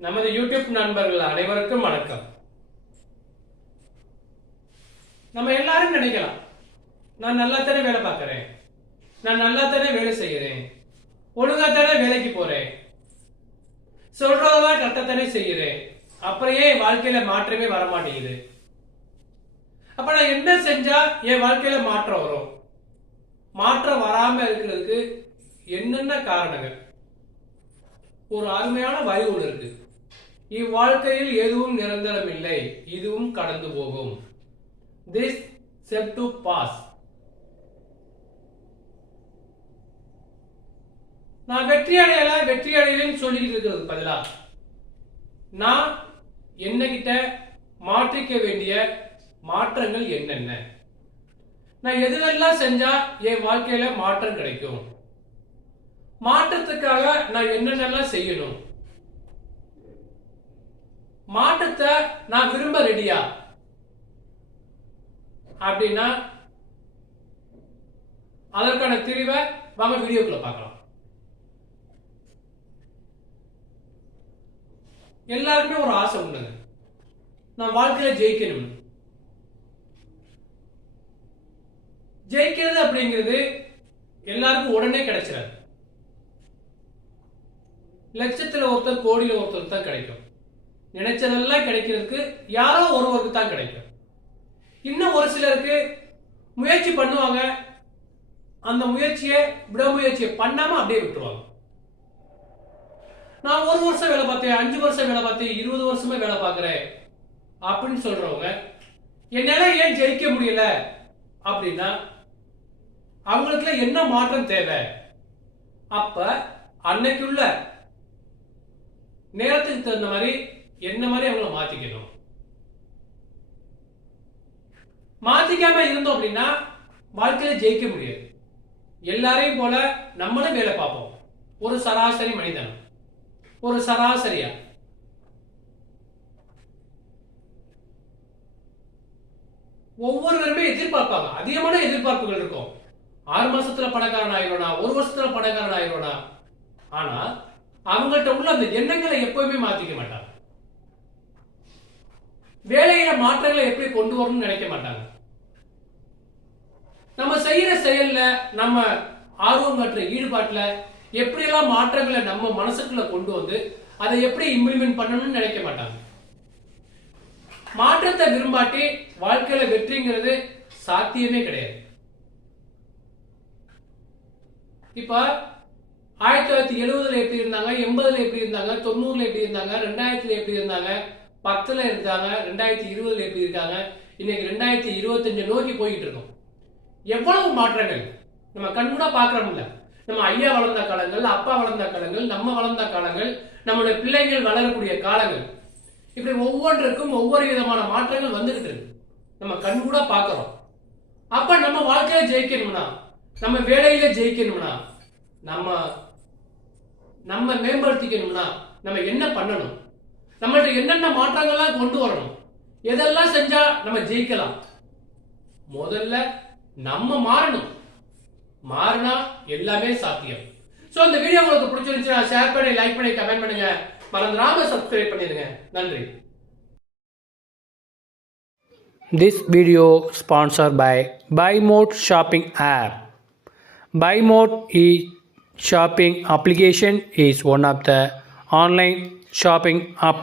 நமது யூடியூப் நண்பர்கள் அனைவருக்கும் வணக்கம். நம்ம எல்லாரும் நினைக்கலாம் நான் நல்லா தானே வேலை பார்க்கறேன் நான் நல்லா தானே வேலை செய்யறேன் ஒழுங்கா தானே வேலைக்கு போறேன் சொல்றதெல்லாம் கரெக்டாக செய்யறேன் அப்புறம் ஏன் என் வாழ்க்கையில மாற்றமே வர மாட்டேங்குது அப்ப நான் என்ன செஞ்சா என் வாழ்க்கையில மாற்றம் வரும்? மாற்றம் வராம இருக்கிறதுக்கு என்னென்ன காரணங்கள்? ஒரு அருமையான வரி ஒன்று இருக்கு. இவ்வாழ்க்கையில் எதுவும் நிரந்தரம் இல்லை இதுவும் கடந்து போகும். திஸ் செப் டு பாஸ் நான் வெற்றி அடையல வெற்றி அடையலன்னு சொல்லிக்கிட்டு இருக்கிறது பதிலா நான் என்னகிட்ட மாற்றிக்க வேண்டிய மாற்றங்கள் என்னென்ன? நான் எதுவெல்லாம் செஞ்சா என் வாழ்க்கையில மாற்றம் கிடைக்கும்? மாற்றத்துக்காக நான் என்னென்னலாம் செய்யணும்? மாற்றத்தை நான் விரும்ப ரெடியா அப்படின்னா அதற்கான திரிவை வாங்க வீடியோக்குள்ள பார்க்கலாம். எல்லாருக்குமே ஒரு ஆசை உண்டுங்க. நான் வாழ்க்கையில ஜெயிக்கணும் ஜெயிக்கிறது அப்படிங்கிறது எல்லாருக்கும் உடனே கிடைச்சிடாது லட்சத்துல ஒருத்தர் கோடியில ஒருத்தர் தான் கிடைக்கும். நினைச்சதெல்லாம் கிடைக்கிறதுக்கு யாரோ ஒருவருக்கு தான் கிடைக்கும். இன்னும் ஒரு சிலருக்கு முயற்சி பண்ணுவாங்க. அந்த முயற்சியை விடாமுயற்சியை பண்ணாம அப்படியே விட்டுருவாங்க. நான் ஒரு வருஷம் வேலை பார்த்தேன் அஞ்சு வருஷம் வேலை பார்த்தேன் இருபது வருஷமே வேலை பார்க்குறேன். அப்படின்னு சொல்றவங்க என்னால ஏன் ஜெயிக்க முடியல? அப்படின்னா அவங்களுக்குள்ள என்ன மாற்றம் தேவை? அப்ப அன்னைக்குள்ள நேரத்துக்கு தகுந்த மாதிரி என்ன மாதிரி அவங்கள மாத்திக்கணும். மாத்திக்காம இருந்தோம் அப்படின்னா வாழ்க்கையில ஜெயிக்க முடியாது. எல்லாரையும் போல நம்மளும் வேலை பார்ப்போம். ஒரு சராசரி மனிதன். ஒரு சராசரியா. ஒவ்வொருவருமே எதிர்பார்ப்பாங்க. அதிகமான எதிர்பார்ப்புகள் இருக்கும். ஆறு மாசத்துல பணக்காரன் ஆயிரோனா ஒரு வருஷத்துல பணக்காரன் ஆயிரோனா ஆனா அவங்கள்ட்ட உள்ள அந்த எண்ணங்களை எப்பவுமே மாத்திக்க மாட்டாங்க. வேலையில மாற்றங்களை எப்படி கொண்டு வரணும்னு நினைக்க மாட்டாங்க. நம்ம செய்யற செயல்ல நம்ம ஆர்வம் கட்டுற ஈடுபாட்டுல எப்படியெல்லாம் மாற்றங்களை நம்ம மனசுக்குள்ள கொண்டு வந்து அதை எப்படி இம்ப்ளிமெண்ட் பண்ணணும்னு நினைக்க மாட்டாங்க. மாற்றத்தை விரும்பாட்டி வாழ்க்கையில வெற்றிங்கிறது சாத்தியமே கிடையாது. இப்ப ஆயிரத்தி தொள்ளாயிரத்தி எழுபதுல எப்படி இருந்தாங்க எண்பதுல எப்படி இருந்தாங்க தொண்ணூறுல எப்படி இருந்தாங்க ரெண்டாயிரத்துல எப்படி இருந்தாங்க பத்துல இருந்தாங்க ரெண்டாயிரத்தி இருபதுல எப்படி இருக்காங்க இன்னைக்கு ரெண்டாயிரத்தி இருபத்தஞ்சு நோக்கி போய்கிட்டு இருக்கோம். எவ்வளவு மாற்றங்கள்? நம்ம கண்கூட பாக்குறோம்ல நம்ம ஐயா வளர்ந்த காலங்கள் அப்பா வளர்ந்த காலங்கள் நம்ம வளர்ந்த காலங்கள் நம்மளுடைய பிள்ளைகள் வளரக்கூடிய காலங்கள். இப்படி ஒவ்வொன்றுக்கும் ஒவ்வொரு விதமான மாற்றங்கள் வந்துகிட்டு இருக்கு. நம்ம கண்கூடா பாக்குறோம் அப்ப நம்ம வாழ்க்கையில ஜெயிக்கணும்னா நம்ம வேலையில ஜெயிக்கணும்னா நம்ம நம்ம மேம்படுத்திக்கணும்னா நம்ம என்ன பண்ணணும்? நம்மள்ட்ட என்னென்ன மாற்றங்கள்லாம் கொண்டு வரணும்? எதெல்லாம் செஞ்சா நம்ம ஜெயிக்கலாம்? முதல்ல நம்ம மாறணும். மாறினா எல்லாமே சாத்தியம். சோ இந்த வீடியோ உங்களுக்கு பிடிச்சிருந்துச்சுன்னா ஷேர் பண்ணி லைக் பண்ணி கமெண்ட் பண்ணுங்க. மறந்துடாம சப்ஸ்கிரைப் பண்ணிடுங்க. நன்றி. This video sponsored by Buy Mode shopping app. Buy is shopping application is one of the online shopping app